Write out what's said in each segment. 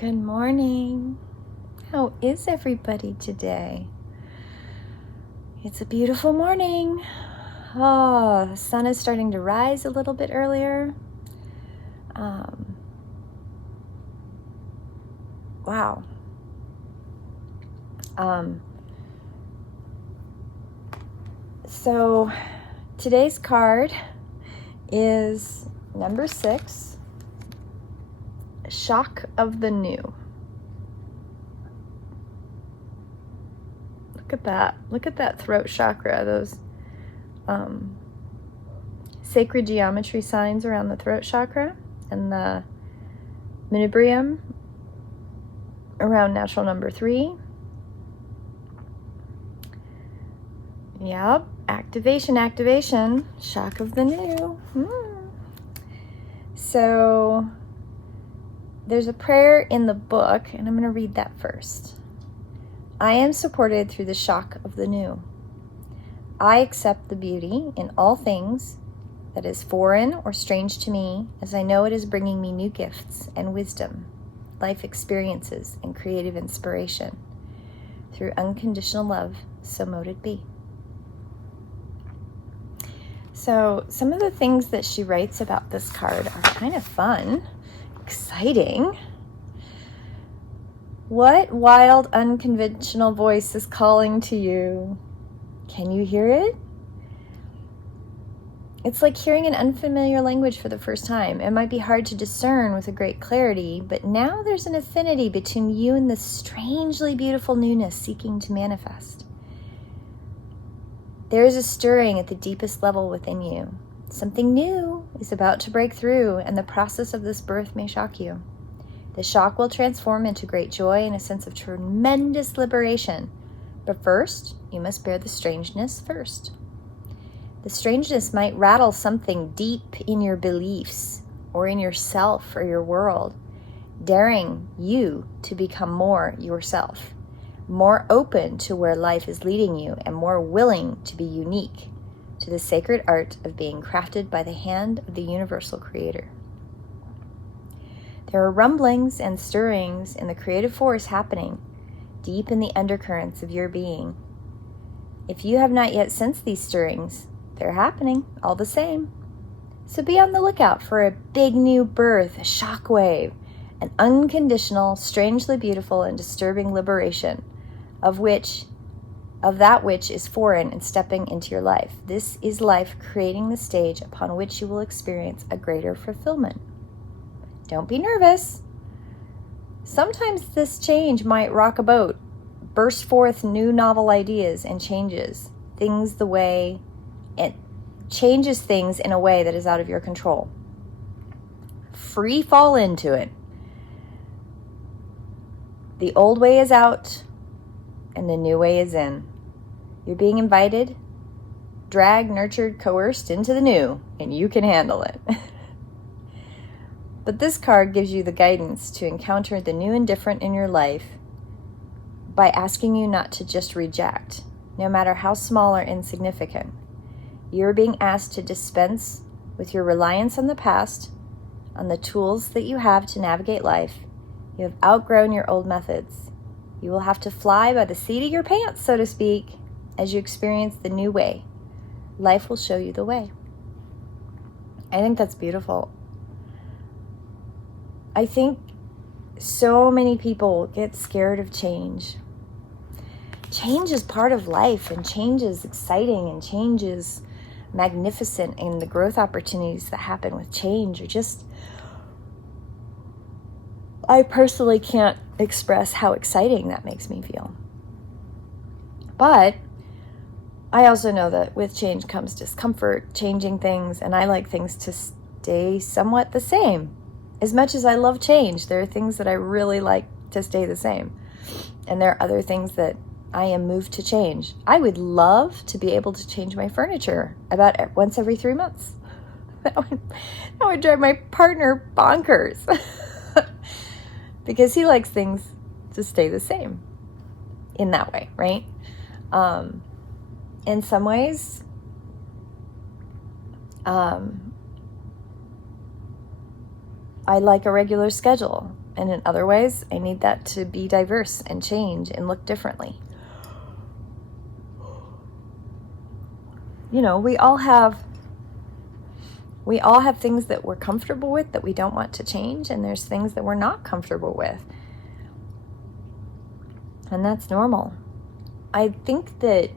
Good morning. How is everybody today? It's a beautiful morning. Oh, the sun is starting to rise a little bit earlier. Wow. So today's card is number 6, Shock of the New. Look at that. Look at that throat chakra, those sacred geometry signs around the throat chakra and the manubrium around natural number 3. Yep, activation, shock of the new. So there's a prayer in the book, and I'm going to read that first. I am supported through the shock of the new. I accept the beauty in all things that is foreign or strange to me, as I know it is bringing me new gifts and wisdom, life experiences, and creative inspiration. Through unconditional love, so mote it be. So some of the things that she writes about this card are kind of fun, exciting. What wild, unconventional voice is calling to you? Can you hear it? It's like hearing an unfamiliar language for the first time. It might be hard to discern with a great clarity, but now there's an affinity between you and this strangely beautiful newness seeking to manifest. There is a stirring at the deepest level within you. Something new is about to break through, and the process of this birth may shock you. The shock will transform into great joy and a sense of tremendous liberation. But first, you must bear the strangeness first. The strangeness might rattle something deep in your beliefs or in yourself or your world, daring you to become more yourself, more open to where life is leading you, and more willing to be unique to the sacred art of being crafted by the hand of the universal creator. There are rumblings and stirrings in the creative force happening deep in the undercurrents of your being. If you have not yet sensed these stirrings, they're happening all the same. So be on the lookout for a big new birth, a shockwave, an unconditional, strangely beautiful and disturbing liberation of that which is foreign and stepping into your life. This is life creating the stage upon which you will experience a greater fulfillment. Don't be nervous. Sometimes this change might rock a boat, burst forth new novel ideas and changes things in a way that is out of your control. Free fall into it. The old way is out and the new way is in. You're being invited, dragged, nurtured, coerced into the new, and you can handle it. But this card gives you the guidance to encounter the new and different in your life by asking you not to just reject, no matter how small or insignificant. You're being asked to dispense with your reliance on the past, on the tools that you have to navigate life. You have outgrown your old methods. You will have to fly by the seat of your pants, so to speak, as you experience the new way. Life will show you the way. I think that's beautiful. I think so many people get scared of change. Change is part of life, and change is exciting, and change is magnificent, and the growth opportunities that happen with change are just... I personally can't express how exciting that makes me feel. But I also know that with change comes discomfort, changing things, and I like things to stay somewhat the same. As much as I love change, there are things that I really like to stay the same. And there are other things that I am moved to change. I would love to be able to change my furniture about once every 3 months. That would drive my partner bonkers. Because he likes things to stay the same in that way, right? In some ways, I like a regular schedule, And in other ways, I need that to be diverse and change and look differently. You know, we all have things that we're comfortable with that we don't want to change, and there's things that we're not comfortable with. And that's normal. I think that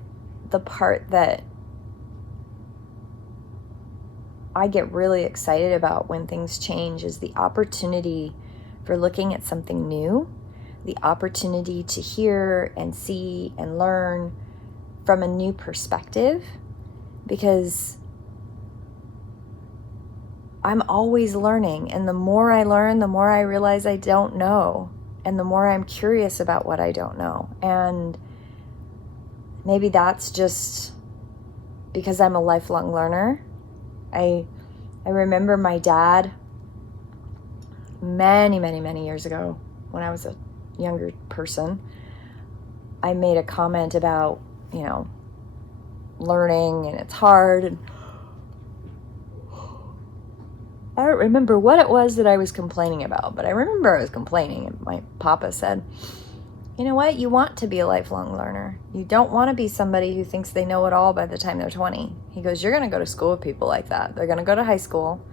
the part that I get really excited about when things change is the opportunity for looking at something new, the opportunity to hear and see and learn from a new perspective, because I'm always learning, and the more I learn, the more I realize I don't know, and the more I'm curious about what I don't know. And maybe that's just because I'm a lifelong learner. I remember my dad many years ago, when I was a younger person, I made a comment about, you know, learning and it's hard, and I don't remember what it was that I was complaining about, but I remember I was complaining, and my papa said, you know what, you want to be a lifelong learner. You don't want to be somebody who thinks they know it all by the time they're 20. He goes, you're going to go to school with people like that. They're going to go to high school.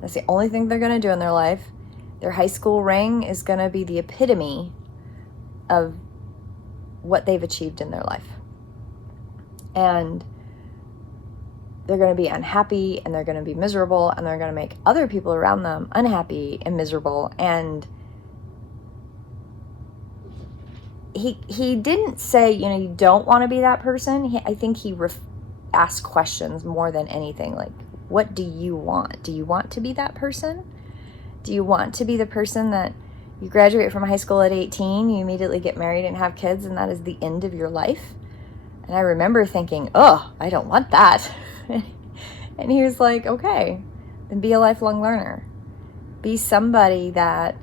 That's the only thing they're going to do in their life. Their high school ring is going to be the epitome of what they've achieved in their life. And they're going to be unhappy, and they're going to be miserable, and they're going to make other people around them unhappy and miserable. And he didn't say, you know, you don't want to be that person. I think he asked questions more than anything. Like, what do you want? Do you want to be that person? Do you want to be the person that you graduate from high school at 18, you immediately get married and have kids, and that is the end of your life? And I remember thinking, oh, I don't want that. And he was like, okay, then be a lifelong learner. Be somebody that,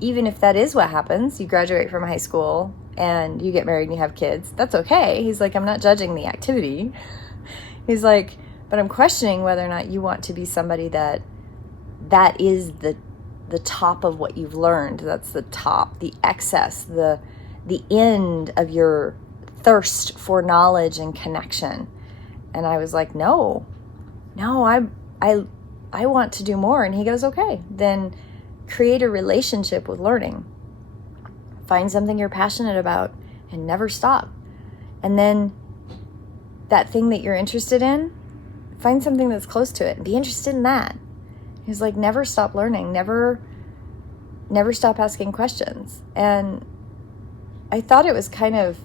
even if that is what happens, you graduate from high school and you get married and you have kids, that's okay. He's like, I'm not judging the activity. He's like, but I'm questioning whether or not you want to be somebody that is the top of what you've learned. That's the top, the excess, the end of your thirst for knowledge and connection. And I was like, no, I want to do more. And he goes, okay, then create a relationship with learning. Find something you're passionate about and never stop. And then that thing that you're interested in, find something that's close to it and be interested in that. He's like, never stop learning, never stop asking questions. And I thought it was kind of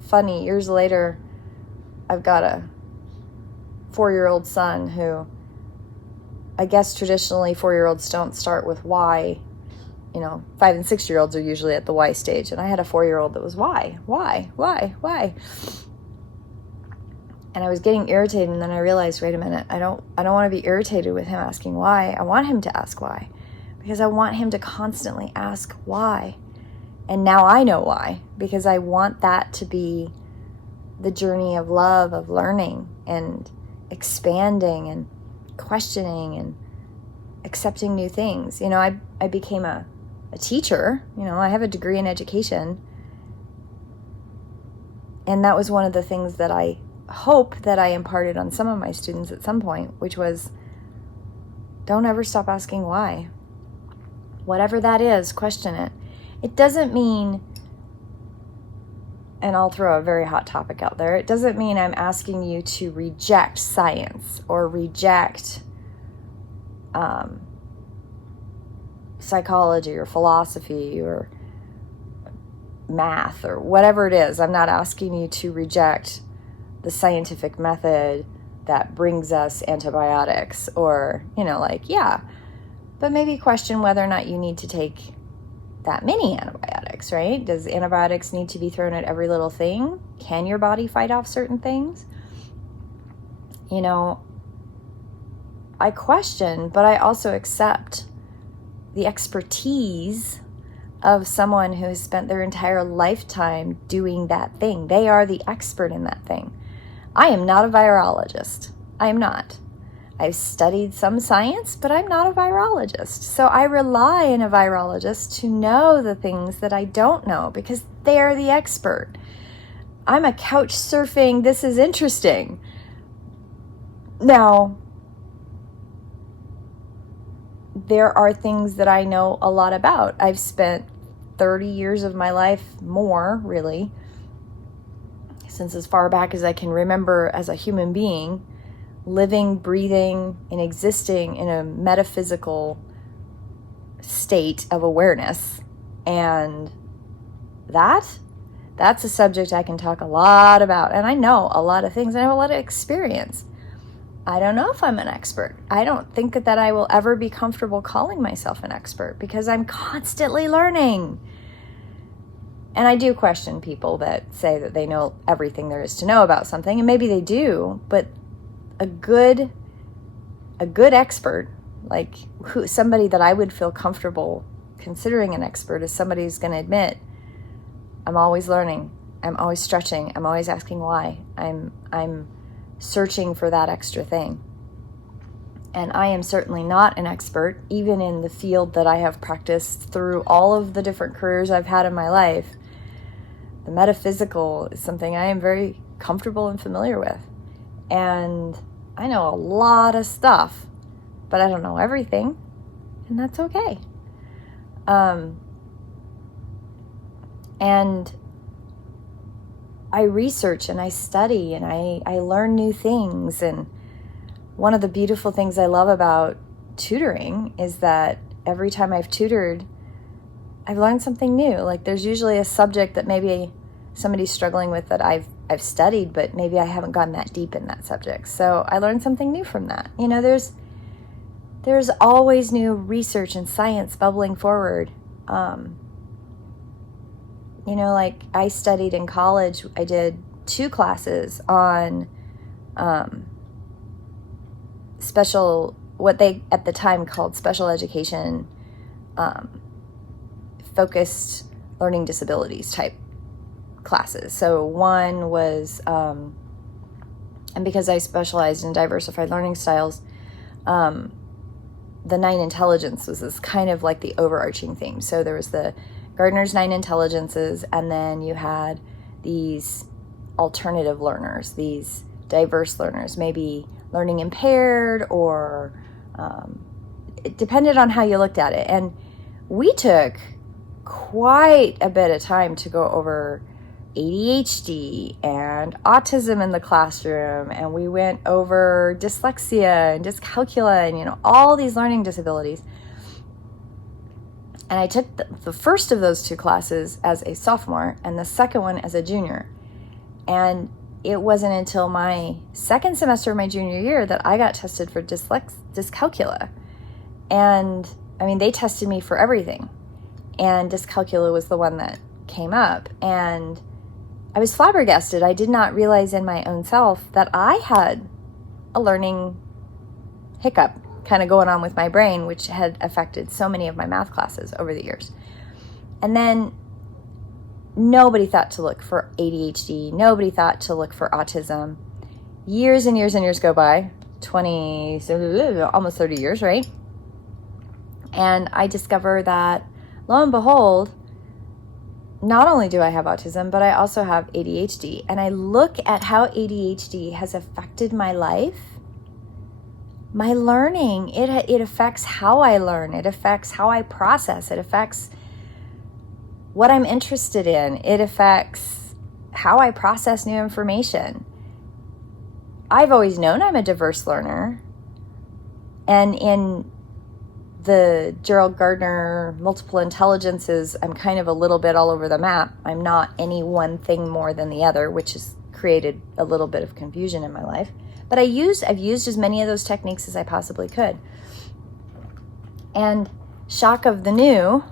funny. Years later, I've got a 4-year-old son who, I guess traditionally 4-year-olds don't start with why. You know, 5 and 6-year-olds are usually at the why stage. And I had a 4-year-old that was why. And I was getting irritated, and then I realized, wait a minute, I don't want to be irritated with him asking why. I want him to ask why, because I want him to constantly ask why. And now I know why, because I want that to be the journey of love, of learning and expanding and questioning and accepting new things. You know, I became a teacher. You know, I have a degree in education. And that was one of the things that I hope that I imparted on some of my students at some point, which was, don't ever stop asking why. Whatever that is, question it. It doesn't mean, and I'll throw a very hot topic out there, it doesn't mean I'm asking you to reject science or reject psychology or philosophy or math or whatever it is. I'm not asking you to reject the scientific method that brings us antibiotics, or, you know, like, yeah, but maybe question whether or not you need to take that many antibiotics, right? Does antibiotics need to be thrown at every little thing? Can your body fight off certain things? You know, I question, but I also accept the expertise of someone who has spent their entire lifetime doing that thing. They are the expert in that thing. I am not a virologist. I am not. I've studied some science, but I'm not a virologist. So I rely on a virologist to know the things that I don't know because they're the expert. I'm a couch surfing, this is interesting. Now, there are things that I know a lot about. I've spent 30 years of my life, more really, since as far back as I can remember as a human being, living, breathing, and existing in a metaphysical state of awareness. And that's a subject I can talk a lot about. And I know a lot of things. I have a lot of experience. I don't know if I'm an expert. I don't think that I will ever be comfortable calling myself an expert because I'm constantly learning. And I do question people that say that they know everything there is to know about something, and maybe they do, but a good expert, like somebody that I would feel comfortable considering an expert, is somebody who's going to admit, I'm always learning, I'm always stretching, I'm always asking why, I'm searching for that extra thing. And I am certainly not an expert, even in the field that I have practiced through all of the different careers I've had in my life. The metaphysical is something I am very comfortable and familiar with. And I know a lot of stuff, but I don't know everything, and that's okay. And I research and I study and I learn new things. And one of the beautiful things I love about tutoring is that every time I've tutored, I've learned something new. Like there's usually a subject that maybe somebody's struggling with that I've studied, but maybe I haven't gone that deep in that subject. So I learned something new from that. You know, there's always new research and science bubbling forward. You know, like I studied in college, I did 2 classes on what they at the time called special education focused learning disabilities type classes. So one was, and because I specialized in diversified learning styles, the 9 intelligence was this kind of like the overarching theme. So there was the Gardner's 9 intelligences, and then you had these alternative learners, these diverse learners, maybe learning impaired, or it depended on how you looked at it. And we took quite a bit of time to go over ADHD and autism in the classroom, and we went over dyslexia and dyscalculia and, you know, all these learning disabilities. And I took the first of those 2 classes as a sophomore and the second one as a junior. And it wasn't until my second semester of my junior year that I got tested for dyscalculia. And I mean, they tested me for everything. And dyscalculia was the one that came up. And I was flabbergasted. I did not realize in my own self that I had a learning hiccup kind of going on with my brain, which had affected so many of my math classes over the years. And then nobody thought to look for ADHD. Nobody thought to look for autism. Years and years and years go by, almost 30 years, right? And I discover that, lo and behold, not only do I have autism, but I also have ADHD. And I look at how ADHD has affected my life, my learning. It affects how I learn. It affects how I process. It affects what I'm interested in. It affects how I process new information. I've always known I'm a diverse learner. And in the Gerald Gardner multiple intelligences, I'm kind of a little bit all over the map. I'm not any one thing more than the other, which has created a little bit of confusion in my life. But I've used as many of those techniques as I possibly could. And shock of the new,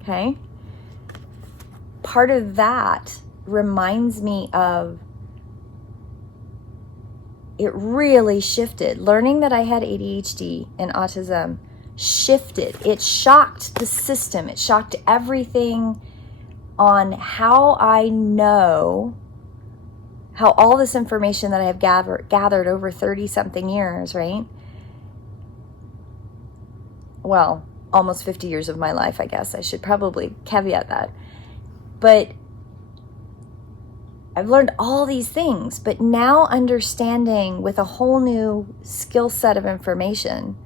okay, part of that reminds me of, it really shifted. Learning that I had ADHD and autism shifted. It shocked the system. It shocked everything on how I know how all this information that I have gathered over 30-something years, right? Well, almost 50 years of my life, I guess. I should probably caveat that. But I've learned all these things, but now understanding with a whole new skill set of information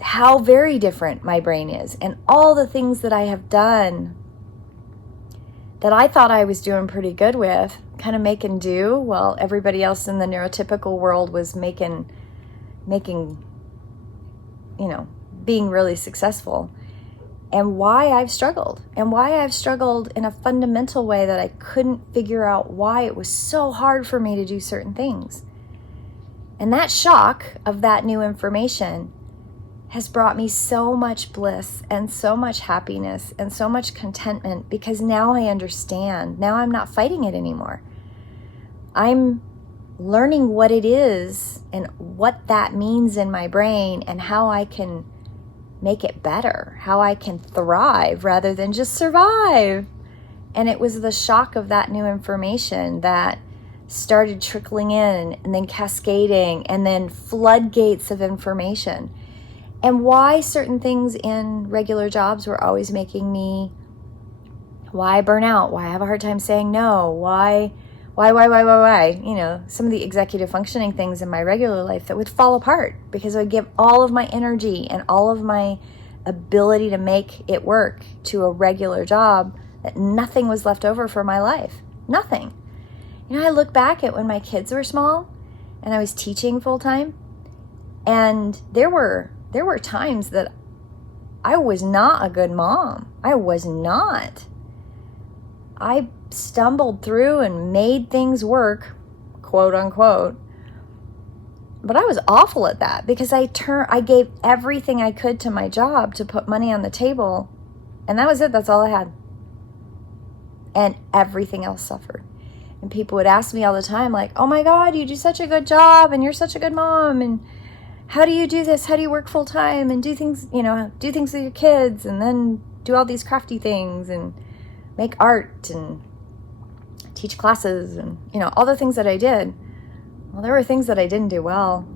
how very different my brain is, and all the things that I have done that I thought I was doing pretty good with, kind of make and do, while everybody else in the neurotypical world was making, being really successful. And why I've struggled, in a fundamental way that I couldn't figure out why it was so hard for me to do certain things. And that shock of that new information has brought me so much bliss and so much happiness and so much contentment, because now I understand. Now I'm not fighting it anymore. I'm learning what it is and what that means in my brain, and how I can make it better, how I can thrive rather than just survive. And it was the shock of that new information that started trickling in, and then cascading, and then floodgates of information. And why certain things in regular jobs were always making me, why I burn out, why I have a hard time saying no, why, some of the executive functioning things in my regular life that would fall apart because I would give all of my energy and all of my ability to make it work to a regular job, that nothing was left over for my life. Nothing. I look back at when my kids were small and I was teaching full time, and there were times that I was not a good mom. I was not. I stumbled through and made things work, quote unquote. But I was awful at that, because I gave everything I could to my job to put money on the table, and that was it. That's all I had. And everything else suffered. And people would ask me all the time, like, oh my God, you do such a good job, and you're such a good mom, and how do you do this? How do you work full time and do things with your kids, and then do all these crafty things and make art and teach classes and, all the things that I did. Well, there were things that I didn't do well,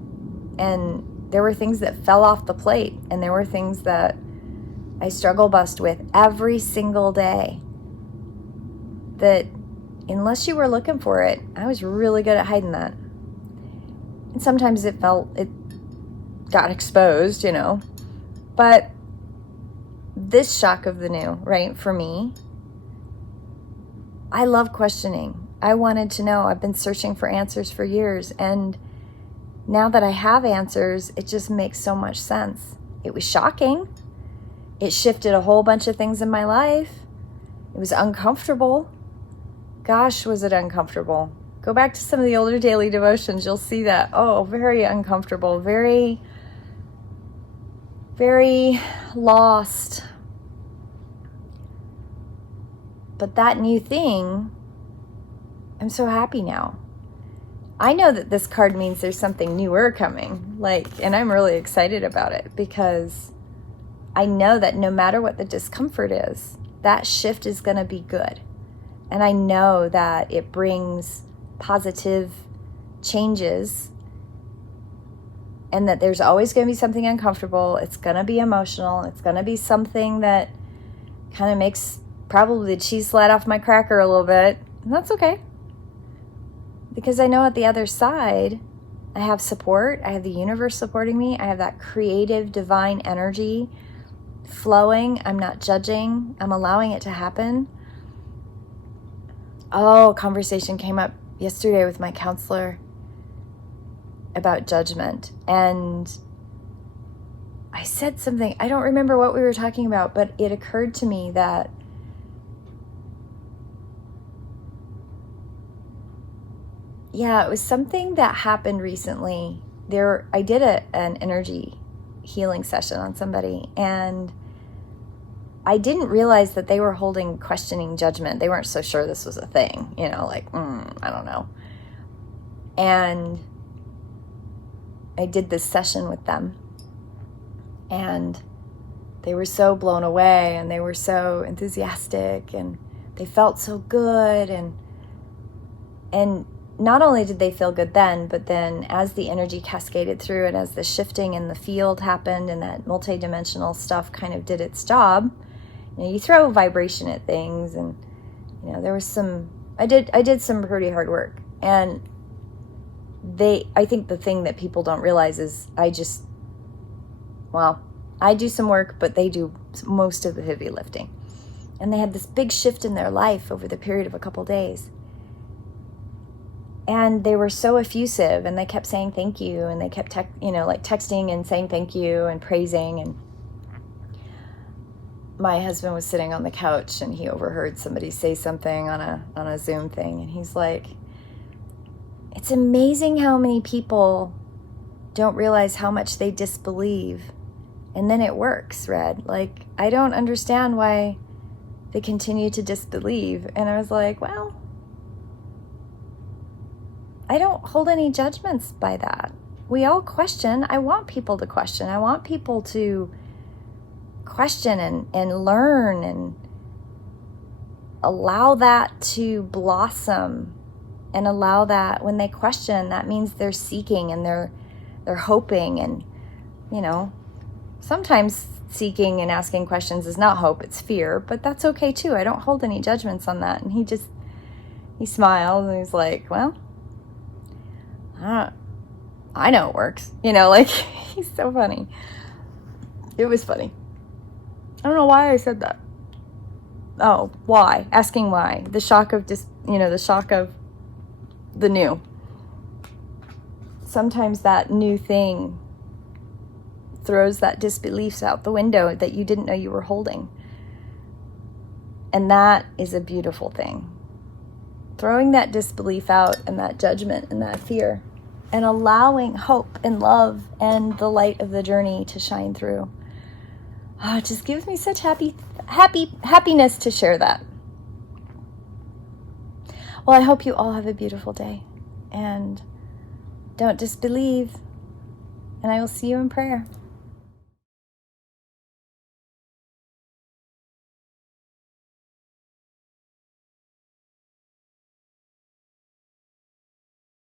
and there were things that fell off the plate, and there were things that I struggle bust with every single day that, unless you were looking for it, I was really good at hiding that. And sometimes it got exposed, but this shock of the new, right, for me, I love questioning. I wanted to know. I've been searching for answers for years, and now that I have answers, it just makes so much sense. It was shocking. It shifted a whole bunch of things in my life. It was uncomfortable. Gosh, was it uncomfortable. Go back to some of the older daily devotions. You'll see that. Oh, very uncomfortable, very, very lost. But that new thing, I'm so happy now. I know that this card means there's something newer coming, and I'm really excited about it, because I know that no matter what the discomfort is, that shift is going to be good. And I know that it brings positive changes, and that there's always going to be something uncomfortable. It's going to be emotional. It's going to be something that kind of makes probably the cheese slide off my cracker a little bit. And that's okay. Because I know at the other side, I have support. I have the universe supporting me. I have that creative, divine energy flowing. I'm not judging. I'm allowing it to happen. Oh, a conversation came up yesterday with my counselor about judgment. And I said something, I don't remember what we were talking about, but it occurred to me that it was something that happened recently. I did an energy healing session on somebody, and I didn't realize that they were holding questioning judgment. They weren't so sure this was a thing, I don't know. And I did this session with them, and they were so blown away, and they were so enthusiastic, and they felt so good, and And not only did they feel good then, but then as the energy cascaded through and as the shifting in the field happened and that multidimensional stuff kind of did its job, you throw vibration at things, and there was I did some pretty hard work. And I think the thing that people don't realize is I do some work, but they do most of the heavy lifting. And they had this big shift in their life over the period of a couple days. And they were so effusive, and they kept saying thank you, and they kept texting and saying thank you and praising. And my husband was sitting on the couch, and he overheard somebody say something on a Zoom thing, and he's like, it's amazing how many people don't realize how much they disbelieve, and then it works, Red. Like, I don't understand why they continue to disbelieve. And I was like, well, I don't hold any judgments by that. We all question. I want people to question. I want people to question and learn and allow that to blossom, and allow that when they question, that means they're seeking and they're hoping. And sometimes seeking and asking questions is not hope, it's fear, but that's okay too. I don't hold any judgments on that. And he smiled and he's like, well, I know it works. He's so funny. It was funny. I don't know why I said that. Oh, why? Asking why. The shock of the shock of the new. Sometimes that new thing throws that disbelief out the window that you didn't know you were holding. And that is a beautiful thing. Throwing that disbelief out and that judgment and that fear, and allowing hope and love and the light of the journey to shine through. It just gives me such happiness to share that. Well, I hope you all have a beautiful day, and don't disbelieve, and I will see you in prayer.